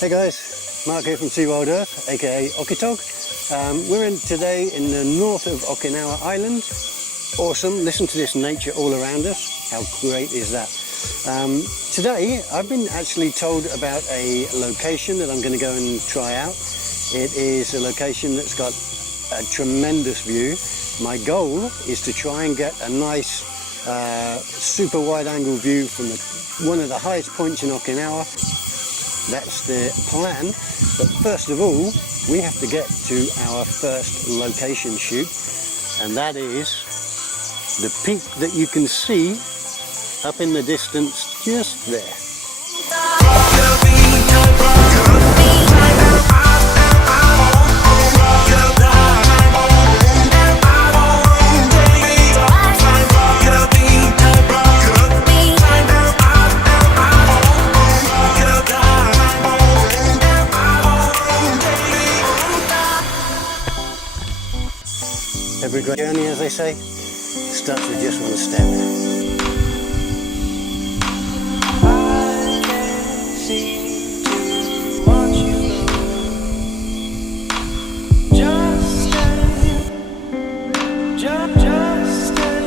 Hey guys, Mark here from Wild Earth, aka Okitog. We're today in the north of Okinawa Island. Awesome, listen to this nature all around us. How great is that? Today I've been actually told about a location that I'm going to go and try out. It is a location that's got a tremendous view. My goal is to try and get a nice super wide angle view from one of the highest points in Okinawa. That's the plan, but first of all we have to get to our first location shoot, and that is the peak that you can see up in the distance just there. Every great journey, as they say, starts with just one step. I can't seem to watch you just stay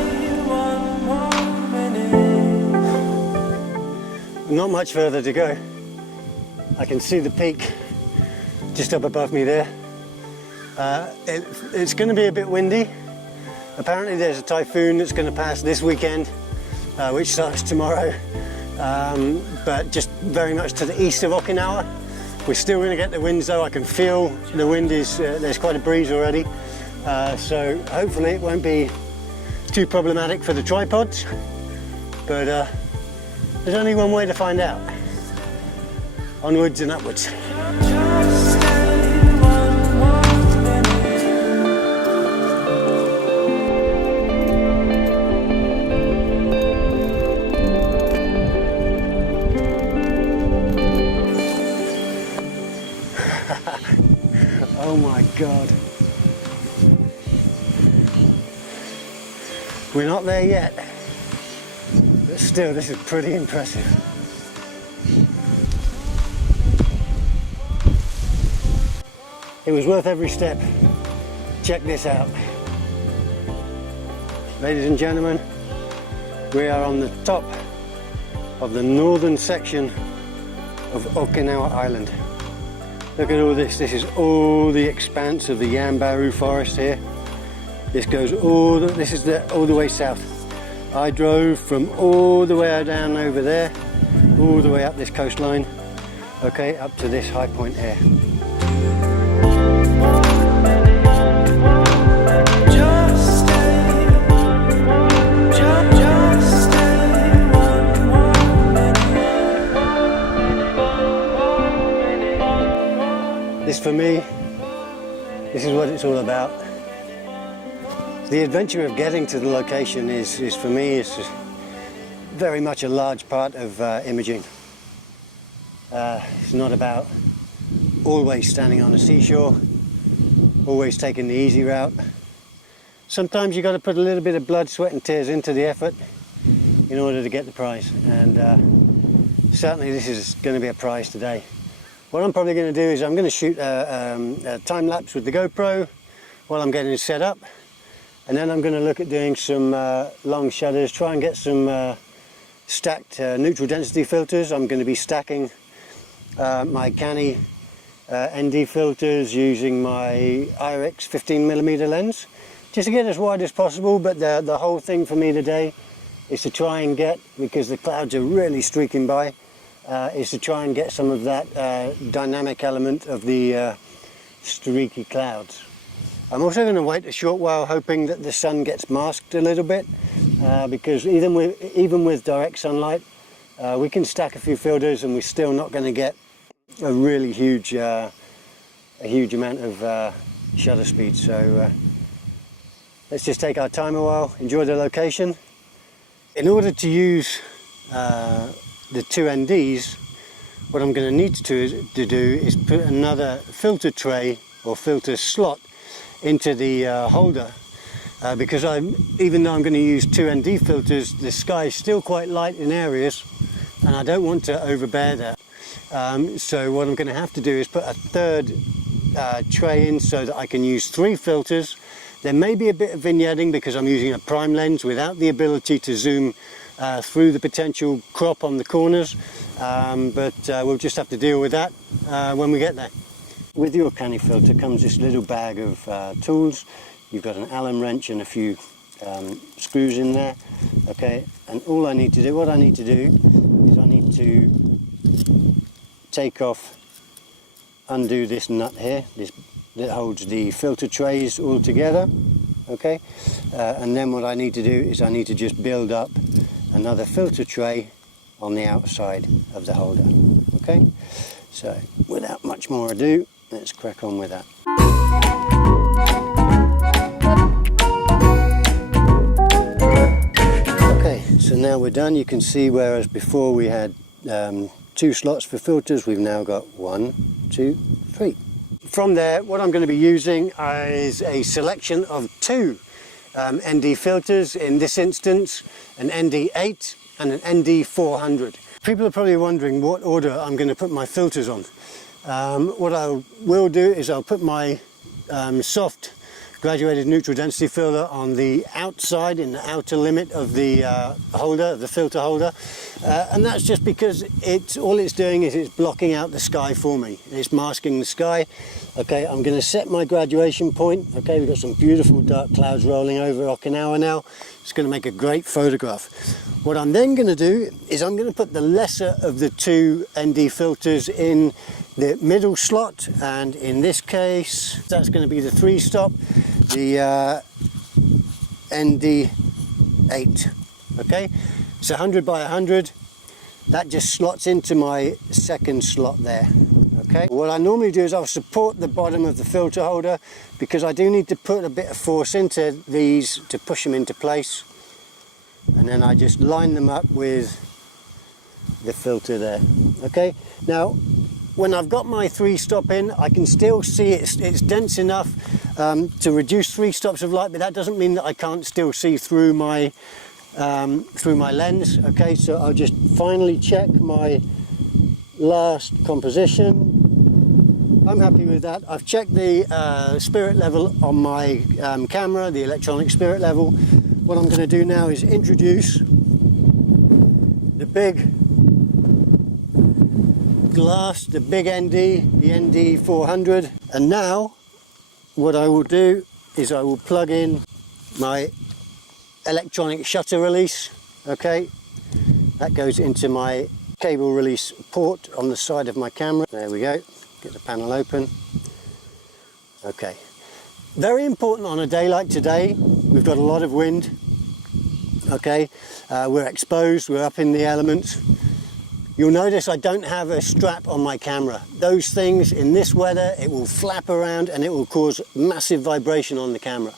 one more minute. Not much further to go. I can see the peak just up above me there. It's going to be a bit windy. Apparently there's a typhoon that's going to pass this weekend, which starts tomorrow, but just very much to the east of Okinawa. We're still going to get the winds though. I can feel the wind is, there's quite a breeze already, so hopefully it won't be too problematic for the tripods, but there's only one way to find out. Onwards and upwards. Oh my God. We're not there yet, but still this is pretty impressive. It was worth every step. Check this out. Ladies and gentlemen, we are on the top of the northern section of Okinawa Island. Look at all this. This is all the expanse of the Yambaru forest here. This goes all the way south. I drove from all the way down over there, all the way up this coastline, okay, up to this high point here. This for me, this is what it's all about. The adventure of getting to the location is for me, it's very much a large part of imaging. It's not about always standing on a seashore, always taking the easy route. Sometimes you've got to put a little bit of blood, sweat and tears into the effort in order to get the prize, and certainly this is going to be a prize today. What I'm probably going to do is I'm going to shoot a time lapse with the GoPro while I'm getting it set up, and then I'm going to look at doing some long shutters, try and get some stacked neutral density filters. I'm going to be stacking my KANI ND filters using my IRX 15mm lens, just to get as wide as possible, but the whole thing for me today is to try and get, because the clouds are really streaking by, is to try and get some of that dynamic element of the streaky clouds. I'm also going to wait a short while, hoping that the sun gets masked a little bit, because even with direct sunlight, we can stack a few filters and we're still not going to get a really huge amount of shutter speed. So let's just take our time a while, enjoy the location. In order to use the two NDs, what I'm going to need to do is put another filter tray or filter slot into the holder, because even though I'm going to use two ND filters, the sky is still quite light in areas and I don't want to overbear that. So what I'm going to have to do is put a third tray in so that I can use 3 filters. There may be a bit of vignetting because I'm using a prime lens without the ability to zoom through the potential crop on the corners, but we'll just have to deal with that when we get there. With your KANI filter comes this little bag of tools. You've got an Allen wrench and a few screws in there, okay, and all I need to do, what I need to do is I need to take off, undo this nut here, this that holds the filter trays all together, okay, and then what I need to do is I need to just build up another filter tray on the outside of the holder, okay. So without much more ado, let's crack on with that. Okay, so now we're done. You can see whereas before we had 2 slots for filters, we've now got 1, 2, 3. From there, what I'm going to be using is a selection of 2 ND filters, in this instance an ND8 and an ND400. People are probably wondering what order I'm going to put my filters on. What I will do is I'll put my soft graduated neutral density filter on the outside, in the outer limit of the holder, the filter holder, and that's just because all it's doing is it's blocking out the sky for me. It's masking the sky. Okay, I'm going to set my graduation point. Okay, we've got some beautiful dark clouds rolling over Okinawa now. It's going to make a great photograph. What I'm then going to do is I'm going to put the lesser of the 2 ND filters in the middle slot, and in this case that's going to be the 3-stop, the ND8. Okay, it's 100 by 100. That just slots into my second slot there. Okay, what I normally do is I'll support the bottom of the filter holder because I do need to put a bit of force into these to push them into place, and then I just line them up with the filter there. Okay, now when I've got my 3-stop in, I can still see it's dense enough to reduce 3 stops of light, but that doesn't mean that I can't still see through my lens. Okay, so I'll just finally check my last composition. I'm happy with that. I've checked the spirit level on my camera, the electronic spirit level. What I'm going to do now is introduce the big glass, the big ND, the ND400, and now what I will do is I will plug in my electronic shutter release. Okay, that goes into my cable release port on the side of my camera. There we go, get the panel open. Okay, very important on a day like today. We've got a lot of wind. Okay, we're exposed, we're up in the elements. You'll notice I don't have a strap on my camera. Those things in this weather, it will flap around and it will cause massive vibration on the camera.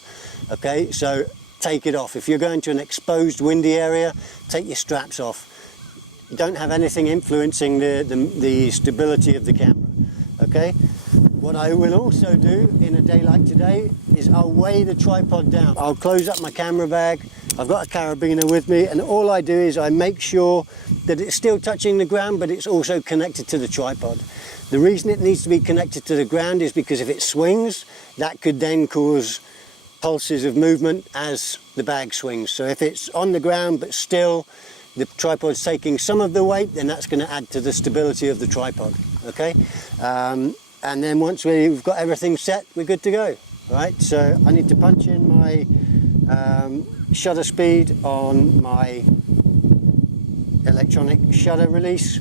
Okay, so take it off. If you're going to an exposed windy area, take your straps off. You don't have anything influencing the stability of the camera. Okay, what I will also do in a day like today is I'll weigh the tripod down. I'll close up my camera bag. I've got a carabiner with me, and all I do is I make sure that it's still touching the ground, but it's also connected to the tripod. The reason it needs to be connected to the ground is because if it swings, that could then cause pulses of movement as the bag swings. So if it's on the ground but still the tripod's taking some of the weight, then that's going to add to the stability of the tripod. Okay, and then once we've got everything set, we're good to go. All right, so I need to punch in my shutter speed on my electronic shutter release,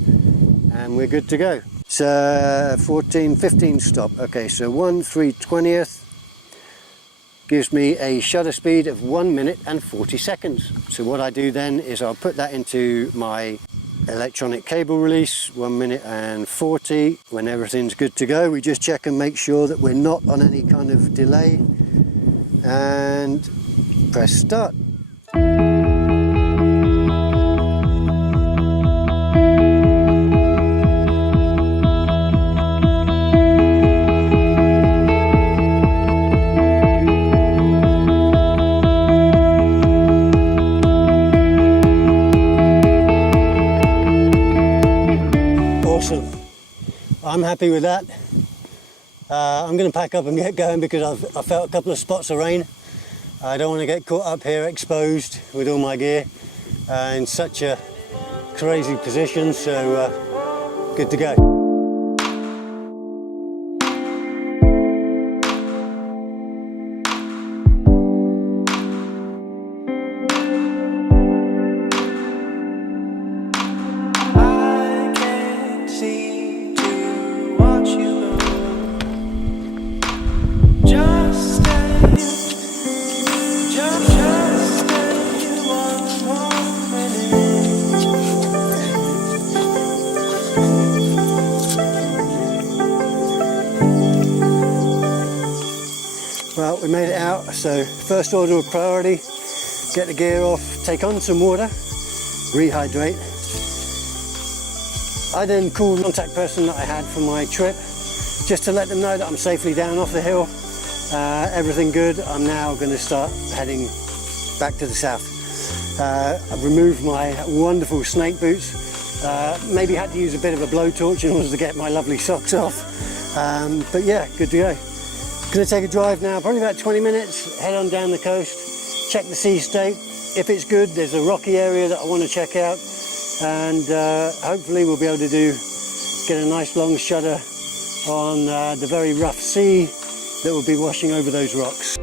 and we're good to go. So 15 stop. Okay, so 1/320th gives me a shutter speed of 1 minute and 40 seconds. So what I do then is I'll put that into my electronic cable release, 1 minute and 40. When everything's good to go, we just check and make sure that we're not on any kind of delay, and press start. Awesome. I'm happy with that. I'm going to pack up and get going because I felt a couple of spots of rain. I don't want to get caught up here exposed with all my gear in such a crazy position, so good to go. Well, we made it out, so first order of priority, get the gear off, take on some water, rehydrate. I then called the contact person that I had for my trip, just to let them know that I'm safely down off the hill, everything good. I'm now going to start heading back to the south. I've removed my wonderful snake boots, maybe had to use a bit of a blowtorch in order to get my lovely socks off, but yeah, good to go. Going to take a drive now, probably about 20 minutes, head on down the coast, check the sea state. If it's good, there's a rocky area that I want to check out, and hopefully we'll be able to get a nice long shudder on the very rough sea that will be washing over those rocks.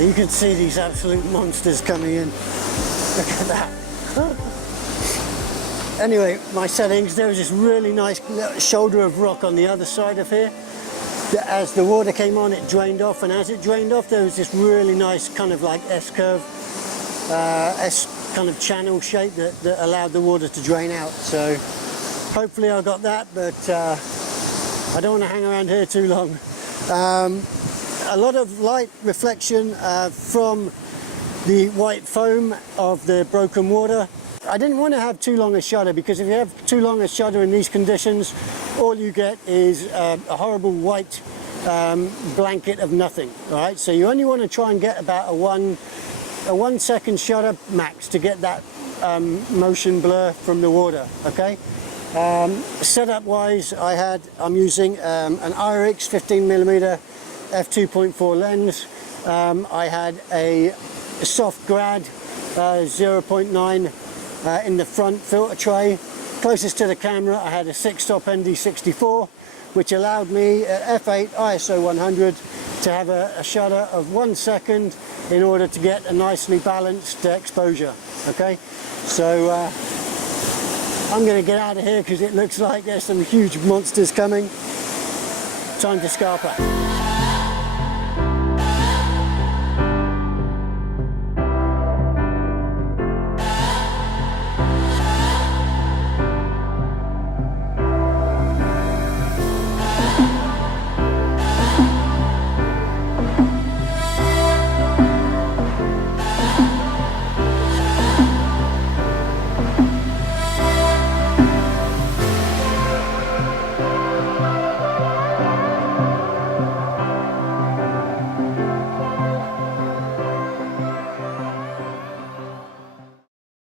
You can see these absolute monsters coming in. Look at that. Anyway, my settings, there was this really nice shoulder of rock on the other side of here. As the water came on, it drained off, and as it drained off, there was this really nice kind of like S-curve, S kind of channel shape that allowed the water to drain out. So hopefully I got that, but I don't want to hang around here too long. A lot of light reflection from the white foam of the broken water. I didn't want to have too long a shutter, because if you have too long a shutter in these conditions, all you get is a horrible white blanket of nothing. All right, so you only want to try and get about a 1 second shutter max to get that motion blur from the water. Okay. Setup wise, I'm using an IRX 15mm f2.4 lens. I had a Soft GND 0.9 in the front filter tray. Closest to the camera, I had a 6-stop ND64, which allowed me at f8 ISO 100 to have a shutter of 1 second in order to get a nicely balanced exposure. Okay, so I'm going to get out of here because it looks like there's some huge monsters coming. Time to scarper.